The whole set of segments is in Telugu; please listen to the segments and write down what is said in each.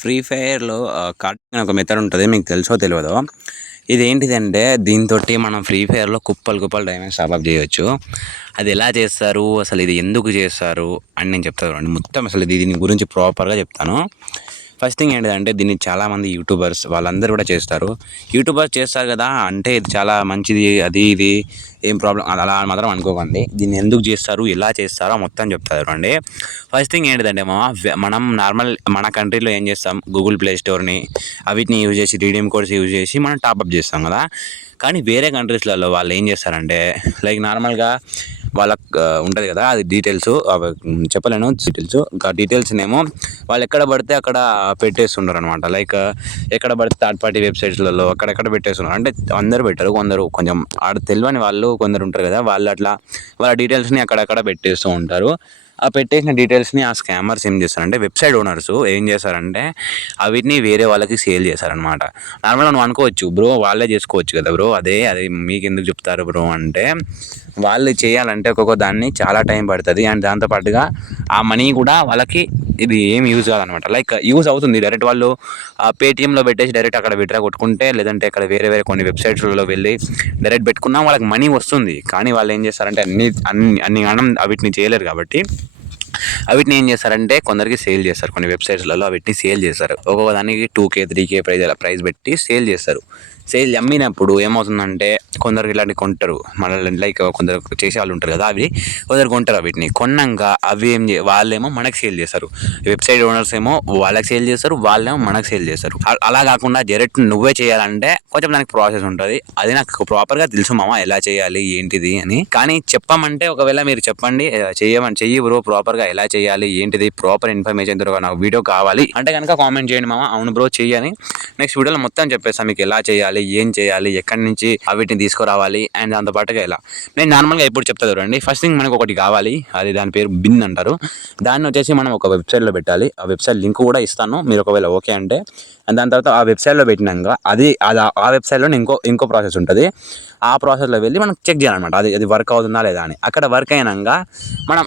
ఫ్రీ ఫైర్‌లో కార్డింగ్ అనే ఒక మెథడ్ ఉంటది. మీకు తెలుసో తెలవదో. ఇదేంటిదంటే దీనితోటి మనం ఫ్రీ ఫైర్‌లో కుప్పలు కుప్పలు డైమండ్స్ టాపప్ చేయొచ్చు. అది ఎలా చేస్తారు? అసలు ఇది ఎందుకు చేస్తారు? అని నేను చెప్తా చూడండి. మొత్తం అసలు దీని గురించి ప్రాపర్‌గా చెప్తాను. ఫస్ట్ థింగ్ ఏంటిదంటే దీన్ని చాలామంది యూట్యూబర్స్ వాళ్ళందరూ కూడా చేస్తారు. యూట్యూబర్స్ చేస్తారు కదా! అంటే ఇది చాలా మంచిది అది ఇది ఏం ప్రాబ్లమ్ అలా మాత్రం అనుకోకండి. దీన్ని ఎందుకు చేస్తారు? ఎలా చేస్తారో మొత్తం చెప్తా చూడండి. ఫస్ట్ థింగ్ ఏంటిదంటే మనం నార్మల్ మన కంట్రీలో ఏం చేస్తాం? గూగుల్ ప్లే స్టోర్‌ని వీటిని యూజ్ చేసి రీడీమ్ కోడ్స్ యూజ్ చేసి మనం టాపప్ చేస్తాం కదా! కానీ వేరే కంట్రీస్‌లలో వాళ్ళు ఏం చేస్తారంటే లైక్ నార్మల్‌గా వాళ్ళకి ఉంటుంది కదా! అది డీటెయిల్స్ అవి చెప్పలేను డీటెయిల్స్. ఆ డీటెయిల్స్‌నేమో వాళ్ళు ఎక్కడ పడితే అక్కడ పెట్టేస్తుంటారనమాట. లైక్ ఎక్కడ పడితే థర్డ్ పార్టీ వెబ్‌సైట్స్‌లలో అక్కడెక్కడ పెట్టేస్తున్నారు. అంటే అందరూ పెట్టరు. కొందరు కొంచెం ఆడ తెలవని వాళ్ళు కొందరు ఉంటారు కదా! వాళ్ళు అట్లా వాళ్ళ డీటెయిల్స్‌ని అక్కడక్కడ పెట్టేస్తూ ఉంటారు. ఆ పెట్టేసిన డీటెయిల్స్‌ని ఆ స్కామర్స్ ఏం చేస్తారంటే వెబ్‌సైట్ ఓనర్స్ ఏం చేస్తారంటే వీటిని వేరే వాళ్ళకి సేల్ చేస్తారనమాట. నార్మల్‌గా నువ్వు అనుకోవచ్చు బ్రో వాళ్ళే చేసుకోవచ్చు కదా బ్రో అదే మీకెందుకు చెప్తారు బ్రో అంటే వాళ్ళు చేయాలంటే ఒక్కొక్క దాన్ని చాలా టైం పడుతుంది. అండ్ దాంతో పాటుగా ఆ మనీ కూడా వాళ్ళకి ఇది ఏం యూజ్ కాదనమాట. లైక్ యూజ్ అవుతుంది. డైరెక్ట్ వాళ్ళు పేటీఎంలో పెట్టేసి డైరెక్ట్ అక్కడ విత్‌డ్రా కొట్టుకుంటే లేదంటే అక్కడ వేరే వేరే కొన్ని వెబ్‌సైట్స్‌లలో వెళ్ళి డైరెక్ట్ పెట్టుకున్నా వాళ్ళకి మనీ వస్తుంది. కానీ వాళ్ళు ఏం చేస్తారంటే అన్ని గనం వీటిని చేయలేరు కాబట్టి వీటిని ఏం చేస్తారంటే కొందరికి సేల్ చేస్తారు. కొన్ని వెబ్‌సైట్స్‌లలో వీటిని సేల్ చేస్తారు. ఒక్కొక్క దానికి 2,000, 3,000 ప్రైస్ పెట్టి సేల్ చేస్తారు. సేల్ అమ్మినప్పుడు ఏమవుతుందంటే కొందరు ఇలాంటివి కొంటారు. మనల్ని లైక్ కొందరు చేసేవాళ్ళు ఉంటారు కదా! కొందరు కొంటారు వీటిని. కొన్నాక అవి వాళ్ళేమో మనకి సేల్ చేస్తారు. వెబ్‌సైట్ ఓనర్స్ ఏమో వాళ్ళకి సేల్ చేస్తారు. వాళ్ళేమో మనకు సేల్ చేస్తారు. అలా కాకుండా డైరెక్ట్ నువ్వే చేయాలంటే కొంచెం దానికి ప్రాసెస్ ఉంటుంది. అది నాకు ప్రాపర్‌గా తెలుసు మామ ఎలా చేయాలి ఏంటిది అని. కానీ చెప్పమంటే ఒకవేళ మీరు చెప్పండి చెయ్యి బ్రో ప్రాపర్‌గా ఎలా చేయాలి ఏంటిది ప్రాపర్ ఇన్ఫర్మేషన్ నాకు వీడియో కావాలి అంటే కనుక కామెంట్ చేయండి మామ. అవును బ్రో చెయ్యి అని నెక్స్ట్ వీడియోలో మొత్తం చెప్పేస్తాను మీకు ఎలా చేయాలి ఏం చేయాలి ఎక్కడి నుంచి వీటిని తీసుకురావాలి అండ్ దాంతో పాటుగా ఎలా. నేను నార్మల్గా ఎప్పుడు చెప్తా చూడండి. ఫస్ట్ థింగ్ మనకు ఒకటి కావాలి. అది దాని పేరు బిన్ అంటారు. దాన్ని వచ్చేసి మనం ఒక వెబ్‌సైట్‌లో పెట్టాలి. ఆ వెబ్‌సైట్ లింక్ కూడా ఇస్తాను మీరు ఒకవేళ ఓకే అంటే. అండ్ దాని తర్వాత ఆ వెబ్‌సైట్‌లో పెట్టినాక అది ఆ వెబ్‌సైట్‌లోనే ఇంకో ప్రాసెస్ ఉంటుంది. ఆ ప్రాసెస్‌లో వెళ్ళి మనం చెక్ చేయాలన్నమాట. అది వర్క్ అవుతుందా లేదా అని. అక్కడ వర్క్ అయినాక మనం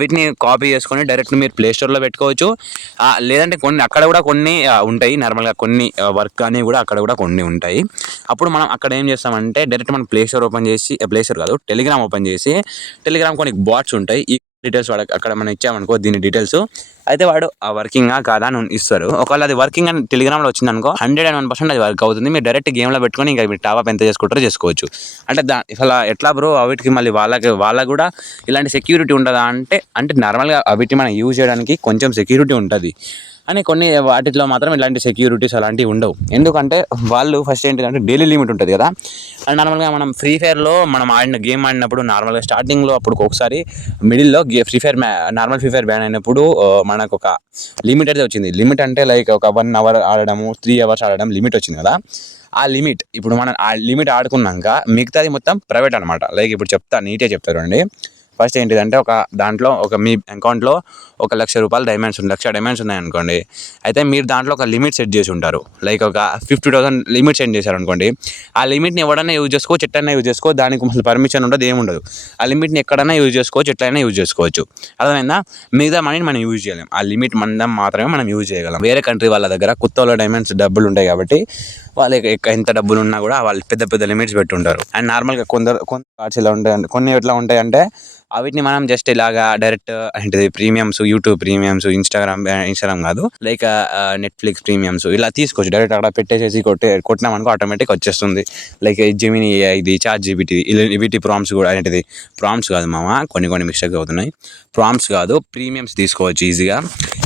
వీటిని కాపీ చేసుకొని డైరెక్ట్ మీరు ప్లే స్టోర్‌లో పెట్టుకోవచ్చు. లేదంటే అక్కడ కూడా కొన్ని ఉంటాయి. నార్మల్‌గా కొన్ని వర్క్ అని కూడా అక్కడ కూడా కొన్ని ఉంటాయి. అప్పుడు మనం అక్కడ ఏం చేస్తామంటే డైరెక్ట్ మనం ప్లే స్టోర్ ఓపెన్ చేసి ప్లే స్టోర్ కాదు టెలిగ్రామ్ ఓపెన్ చేసి టెలిగ్రామ్ కొన్ని బాట్స్ ఉంటాయి. ఈ డీటెయిల్స్ వాడికి అక్కడ మనం ఇచ్చామనుకో దీని డీటెయిల్స్ అయితే వాడు వర్కింగా కాదా అని ఇస్తారు. ఒకవేళ అది వర్కింగ్ అని టెలిగ్రామ్‌లో వచ్చిందనుకో 101% అది వర్క్ అవుతుంది. మీరు డైరెక్ట్ గేమ్‌లో పెట్టుకొని ఇంకా మీరు టాపప్ ఎంత చేసుకుంటారో చేసుకోవచ్చు. అంటే అసలు ఎట్లా బ్రో వీటికి మళ్ళీ వాళ్ళకి కూడా ఇలాంటి సెక్యూరిటీ ఉంటుందా అంటే నార్మల్‌గా వీటిని మనం యూజ్ చేయడానికి కొంచెం సెక్యూరిటీ ఉంటుంది. అని కొన్ని వాటిలో మాత్రం ఇలాంటి సెక్యూరిటీస్ అలాంటివి ఉండవు. ఎందుకంటే వాళ్ళు ఫస్ట్ ఏంటిదంటే డైలీ లిమిట్ ఉంటుంది కదా! అండ్ నార్మల్‌గా మనం ఫ్రీ ఫైర్‌లో మనం గేమ్ ఆడినప్పుడు నార్మల్‌గా స్టార్టింగ్‌లో అప్పుడు ఒకసారి మిడిల్‌లో నార్మల్ ఫ్రీ ఫైర్ బ్యాన్ అయినప్పుడు మనకు ఒక లిమిట్ అయితే వచ్చింది. లిమిట్ అంటే లైక్ ఒక 1 అవర్ ఆడడము 3 అవర్స్ ఆడడం లిమిట్ వచ్చింది కదా! ఆ లిమిట్ ఇప్పుడు మనం ఆ లిమిట్ ఆడుకున్నాక మిగతాది మొత్తం ప్రైవేట్ అనమాట. లైక్ ఇప్పుడు నీట్‌గా చెప్తా చూడండి. ఫస్ట్ ఏంటిదంటే దాంట్లో మీ అకౌంట్‌లో ఒక ₹1,00,000 1,00,000 డైమండ్స్ ఉన్నాయనుకోండి. అయితే మీరు దాంట్లో ఒక లిమిట్ సెట్ చేసి ఉంటారు. లైక్ ఒక 50,000 లిమిట్ సెట్ చేశారనుకోండి. ఆ లిమిట్‌ని ఎవడన్నా యూజ్ చేసుకోవచ్చు, ఎట్లైనా యూజ్ చేసుకోవచ్చు. దానికి అసలు పర్మిషన్ ఉండదు, ఏముండదు. ఆ లిమిట్‌ని ఎక్కడైనా యూజ్ చేసుకోవచ్చు, ఎట్లైనా యూజ్ చేసుకోవచ్చు. అర్థమైందా? మిగతా మనీని మనం యూజ్ చేయలేం. ఆ లిమిట్ మందం మాత్రమే మనం యూజ్ చేయగలం. వేరే కంట్రీ వాళ్ళ దగ్గర కొత్తోళ్ళ డైమండ్స్ డబ్బులు ఉంటాయి కాబట్టి వాళ్ళకి ఎంత డబ్బులు ఉన్నా కూడా వాళ్ళు పెద్ద పెద్ద లిమిట్స్ పెట్టుంటారు. అండ్ నార్మల్‌గా కొన్ని కార్డ్స్ ఎలా ఉంటాయంటే కొన్ని ఎట్లా ఉంటాయంటే వీటిని మనం జస్ట్ ఇలాగా డైరెక్ట్ ఏంటిది ప్రీమియమ్స్ యూట్యూబ్ ప్రీమియమ్స్ ఇన్‌స్టాగ్రామ్ కాదు లైక్ నెట్‌ఫ్లిక్స్ ప్రీమియమ్స్ ఇలా తీసుకోవచ్చు. డైరెక్ట్ అక్కడ పెట్టేసేసి కొట్టినామనుకో ఆటోమేటిక్‌గా వచ్చేస్తుంది. లైక్ జెమినీ ఏఐ ఇది చాట్ జీపీటీ వీటి ప్రాంప్ట్స్ కూడా ఏంటిది ప్రాంప్ట్స్ కాదు మామ కొన్ని మిస్టేక్స్ అవుతున్నాయి. ప్రాంప్ట్స్ కాదు ప్రీమియమ్స్ తీసుకోవచ్చు ఈజీగా.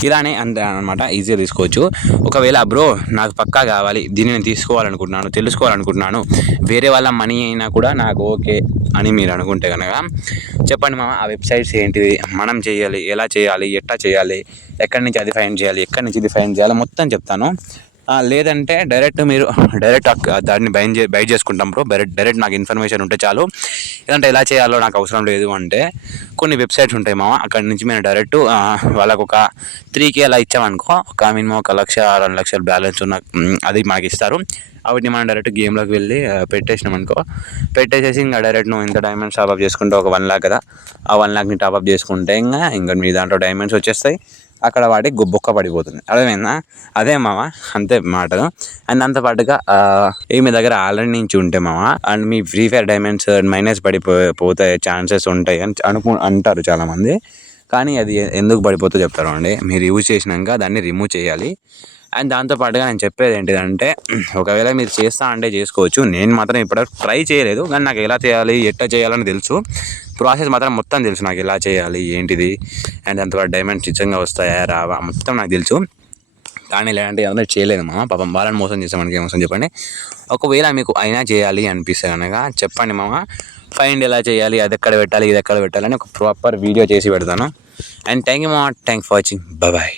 ఇలానే అంతే అనమాట ఈజీగా తీసుకోవచ్చు. ఒకవేళ బ్రో నాకు పక్కా కావాలి దీన్ని నేను తీసుకోవాలనుకుంటున్నాను తెలుసుకోవాలనుకుంటున్నాను వేరే వాళ్ళ మనీ అయినా కూడా నాకు ఓకే అని మీరు అనుకుంటే కనుక చెప్పండి మామ. ఆ వెబ్‌సైట్స్ ఏంటివి మనం చేయాలి ఎలా చేయాలి ఎట్లా చేయాలి ఎక్కడి నుంచి అది ఫైండ్ చేయాలి ఎక్కడి నుంచి ఇది ఫైండ్ చేయాలి మొత్తం చెప్తాను. లేదంటే మీరు డైరెక్ట్ దాన్ని బై చేసుకుంటాం బ్రో. డైరెక్ట్ నాకు ఇన్ఫర్మేషన్ ఉంటే చాలు. లేదంటే ఎలా చేయాలో నాకు అవసరం లేదు అంటే కొన్ని వెబ్‌సైట్స్ ఉంటాయి మామ. అక్కడి నుంచి మేము డైరెక్ట్ వాళ్ళకు ఒక 3,000 అలా ఇచ్చామనుకో ఒక మినిమం 1,00,000 2,00,000 బ్యాలెన్స్ ఉన్న అది మాకు ఇస్తారు. వాటిని మనం డైరెక్ట్ గేమ్‌లోకి వెళ్ళి పెట్టేసినామనుకో పెట్టేసేసి ఇంకా డైరెక్ట్ నువ్వు ఎంత డైమండ్స్ టాపప్ చేసుకుంటే ఒక 1,00,000 కదా! ఆ 1,00,000ని టాపప్ చేసుకుంటే ఇంకా మీ దాంట్లో డైమండ్స్ వచ్చేస్తాయి. అక్కడ వాటికి బొక్క పడిపోతుంది. అర్థమైందా? అదే మామ, అంతే మాటలు. అండ్ దాంతోపాటుగా మీ దగ్గర ఆల్రెడీ నుంచి ఉంటే మామ, and me free fire diamonds minus పోతే ఛాన్సెస్ ఉంటాయి అని అంటారు చాలామంది. కానీ అది ఎందుకు పడిపోతుందో చెప్తారు అండి. మీరు యూజ్ చేసినాక దాన్ని రిమూవ్ చేయాలి. అండ్ దాంతోపాటుగా నేను చెప్పేది ఏంటిదంటే, ఒకవేళ మీరు చేస్తా అంటే చేసుకోవచ్చు. నేను మాత్రం ఇప్పటివరకు ట్రై చేయలేదు, కానీ నాకు ఎలా చేయాలి ఎట్లా చేయాలని తెలుసు. ప్రాసెస్ మాత్రం మొత్తం తెలుసు నాకు, ఎలా చేయాలి ఏంటిది. అండ్ దాంతో డైమండ్స్ నిజంగా వస్తాయా రావా మొత్తం నాకు తెలుసు. కానీ ఇలాంటివి అందరూ చేయలేదు మా పాపం. వాళ్ళని మోసం చేస్తే మనకి మోసం చెప్పండి. ఒకవేళ మీకు అయినా చేయాలి అనిపిస్తే కనుక చెప్పండి మామ. ఫైండ్ ఎలా చేయాలి, అది ఎక్కడ పెట్టాలి, ఇది ఎక్కడ పెట్టాలని ఒక ప్రాపర్ వీడియో చేసి పెడతాను. అండ్ థ్యాంక్ యూ మామ, థ్యాంక్ ఫర్ వాచింగ్, బాయ్.